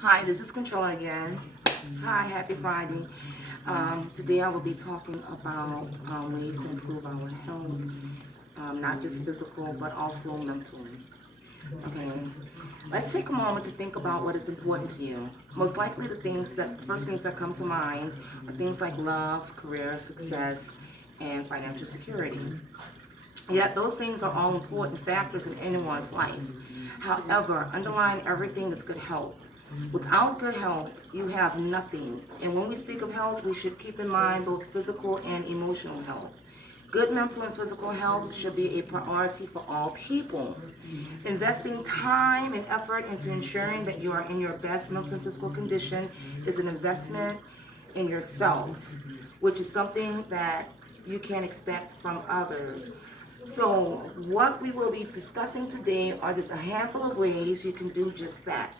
Hi, this is Control again. Hi, happy Friday. Today I will be talking about ways to improve our health, not just physical but also mental. Okay, let's take a moment to think about what is important to you. Most likely, the first things that come to mind are things like love, career, success, and financial security. Yet those things are all important factors in anyone's life. However, underlying everything is good health. Without good health, you have nothing. And when we speak of health, we should keep in mind both physical and emotional health. Good mental and physical health should be a priority for all people. Investing time and effort into ensuring that you are in your best mental and physical condition is an investment in yourself, which is something that you can expect from others. So, what we will be discussing today are just a handful of ways you can do just that.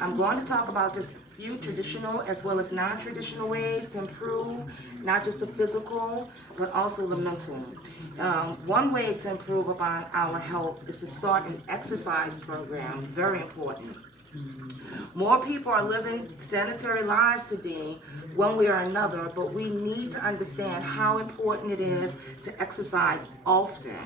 I'm going to talk about just a few traditional as well as non traditional ways to improve not just the physical but also the mental. One way to improve upon our health is to start an exercise program, very important. More people are living sedentary lives today, one way or another, but we need to understand how important it is to exercise often.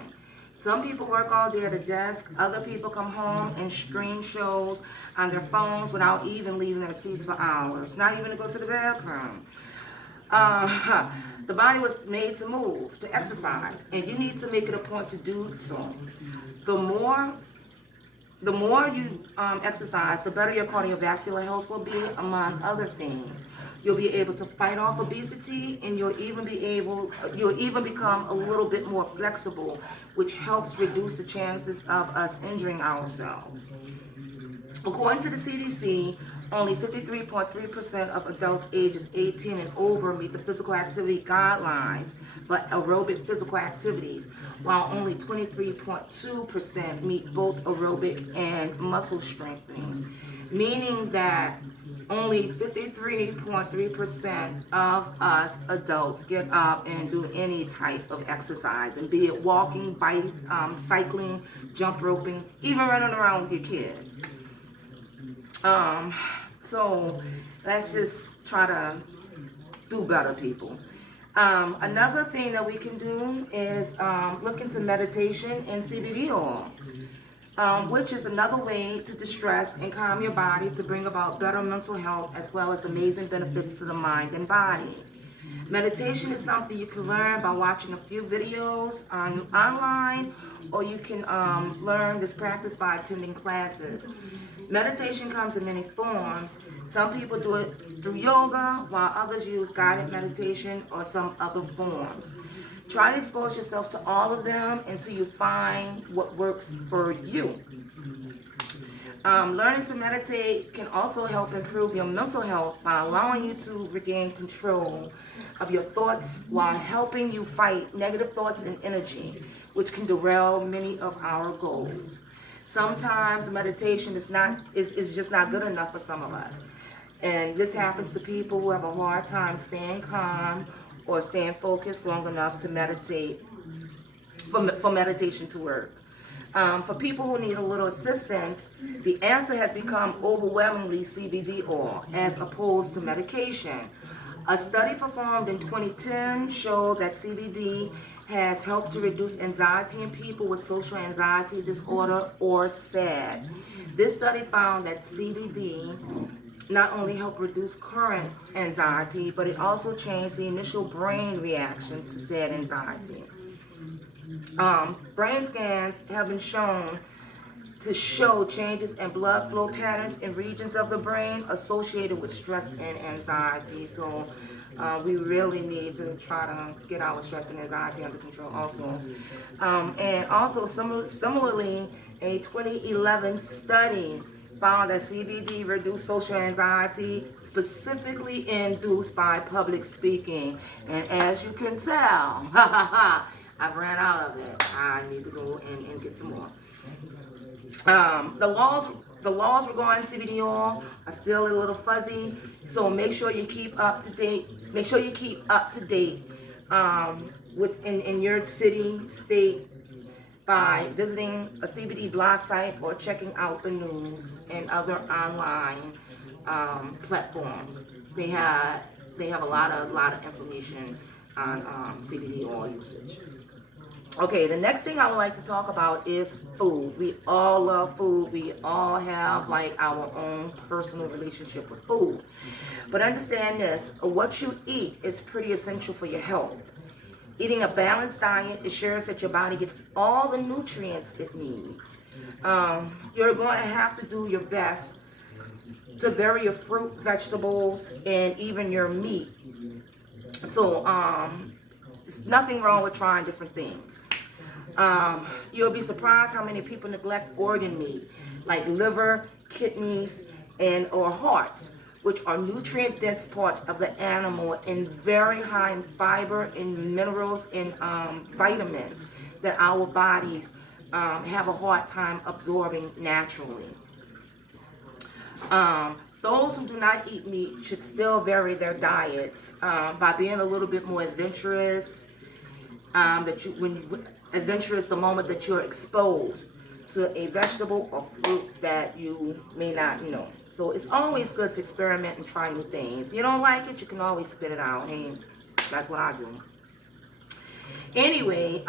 Some people work all day at a desk, other people come home and stream shows on their phones without even leaving their seats for hours, not even to go to the bathroom. The body was made to move, to exercise, and you need to make it a point to do so. The more the more you exercise, the better your cardiovascular health will be, among other things. You'll be able to fight off obesity, and you'll even become a little bit more flexible, which helps reduce the chances of us injuring ourselves. According to the CDC, only 53.3% of adults ages 18 and over meet the physical activity guidelines for aerobic physical activities, while only 23.2% meet both aerobic and muscle strengthening, meaning that only 53.3% of us adults get up and do any type of exercise, and be it walking, bike, cycling, jump roping, even running around with your kids. Um, so let's just try to do better, people. Another thing that we can do is look into meditation and CBD oil, which is another way to distress and calm your body to bring about better mental health as well as amazing benefits to the mind and body. Meditation is something you can learn by watching a few videos online, or you can learn this practice by attending classes. Meditation comes in many forms. Some people do it through yoga, while others use guided meditation or some other forms. Try to expose yourself to all of them until you find what works for you. Learning to meditate can also help improve your mental health by allowing you to regain control of your thoughts while helping you fight negative thoughts and energy, which can derail many of our goals. Sometimes meditation is just not good enough for some of us. And this happens to people who have a hard time staying calm or staying focused long enough to meditate for meditation to work. For people who need a little assistance, the answer has become overwhelmingly CBD oil as opposed to medication. A study performed in 2010 showed that CBD has helped to reduce anxiety in people with social anxiety disorder or SAD. This study found that CBD not only helped reduce current anxiety, but it also changed the initial brain reaction to SAD anxiety. Brain scans have been shown to show changes in blood flow patterns in regions of the brain associated with stress and anxiety. So we really need to try to get our stress and anxiety under control also. And also similarly, a 2011 study found that CBD reduced social anxiety specifically induced by public speaking. And as you can tell, I've ran out of it. I need to go and get some more. The laws regarding CBD oil are still a little fuzzy, so make sure you keep up to date. Make sure you keep up to date in your city, state, by visiting a CBD blog site or checking out the news and other online platforms. They have a lot of information on CBD oil usage. Okay, the next thing I would like to talk about is food. We all love food. We all have like our own personal relationship with food. But understand this, what you eat is pretty essential for your health. Eating a balanced diet ensures that your body gets all the nutrients it needs. You're going to have to do your best to vary your fruit, vegetables, and even your meat. So, there's nothing wrong with trying different things. You'll be surprised how many people neglect organ meat, like liver, kidneys, and or hearts, which are nutrient-dense parts of the animal and very high in fiber and minerals and vitamins that our bodies have a hard time absorbing naturally. Those who do not eat meat should still vary their diets by being a little bit more adventurous. Adventurous the moment that you're exposed to a vegetable or fruit that you may not know. So it's always good to experiment and try new things. You don't like it, you can always spit it out. Hey, that's what I do. Anyway,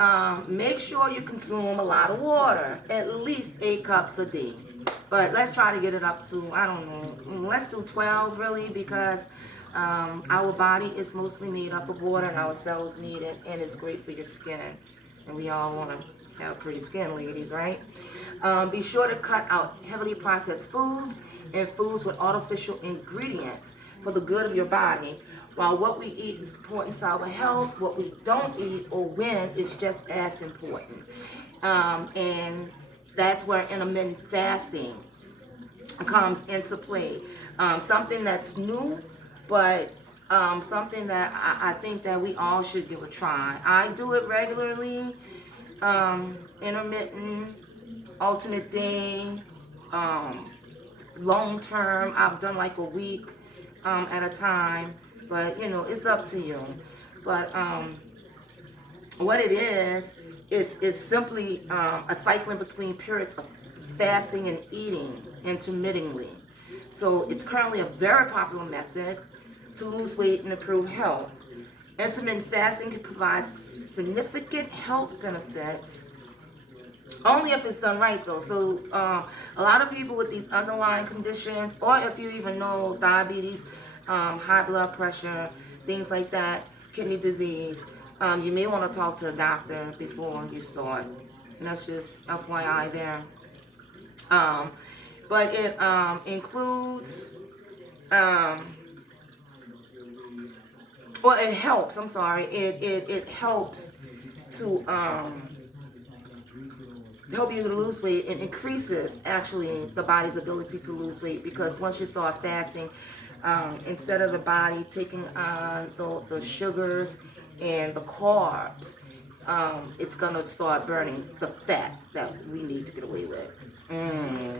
make sure you consume a lot of water, at least 8 cups a day. But let's try to get it up to, I don't know, let's do 12 really, because our body is mostly made up of water and our cells need it, and it's great for your skin. And we all want to have pretty skin, ladies, right? Be sure to cut out heavily processed foods and foods with artificial ingredients for the good of your body. While what we eat is important to our health, what we don't eat or when is just as important. And that's where intermittent fasting comes into play. Something that's new, but something that I think that we all should give a try. I do it regularly, intermittent, alternate day, long term. I've done like a week at a time, but you know, it's up to you. But what it is simply a cycling between periods of fasting and eating intermittently. So it's currently a very popular method to lose weight and improve health. Intermittent fasting can provide significant health benefits, only if it's done right though. So a lot of people with these underlying conditions, or if you even know diabetes, high blood pressure, things like that, kidney disease, you may want to talk to a doctor before you start. And that's just FYI there. But it includes, well, it helps, I'm sorry, it helps to help you to lose weight. It increases actually the body's ability to lose weight, because once you start fasting, instead of the body taking on the sugars and the carbs, it's gonna start burning the fat that we need to get away with.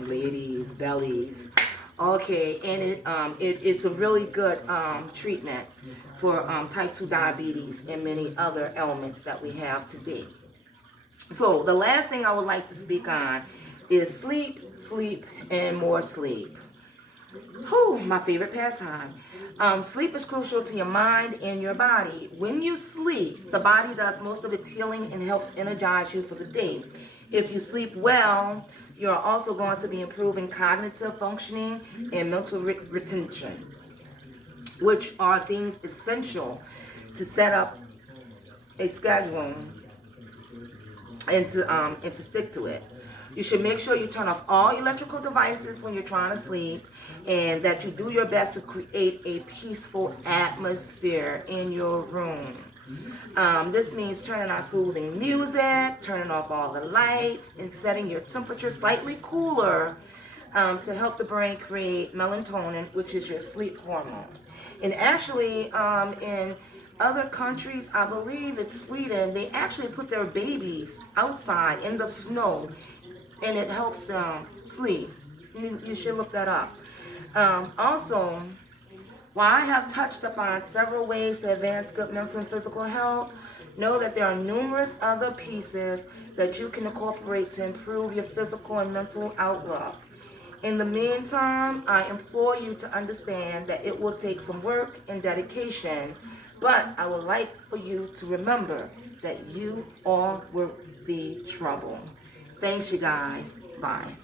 Ladies, bellies. Okay, and it's a really good treatment for type 2 diabetes and many other ailments that we have today. So the last thing I would like to speak on is sleep, sleep, and more sleep. Whew, my favorite pastime. Sleep is crucial to your mind and your body. When you sleep, the body does most of its healing and helps energize you for the day. If you sleep well, you're also going to be improving cognitive functioning and mental retention, which are things essential to set up a schedule and to stick to it. You should make sure you turn off all electrical devices when you're trying to sleep, and that you do your best to create a peaceful atmosphere in your room. This means turning on soothing music, turning off all the lights, and setting your temperature slightly cooler to help the brain create melatonin, which is your sleep hormone. And actually, in other countries, I believe it's Sweden, they actually put their babies outside in the snow, and it helps them sleep. You should look that up. Also, while I have touched upon several ways to advance good mental and physical health, know that there are numerous other pieces that you can incorporate to improve your physical and mental outlook. In the meantime, I implore you to understand that it will take some work and dedication, but I would like for you to remember that you are worth the trouble. Thanks, you guys. Bye.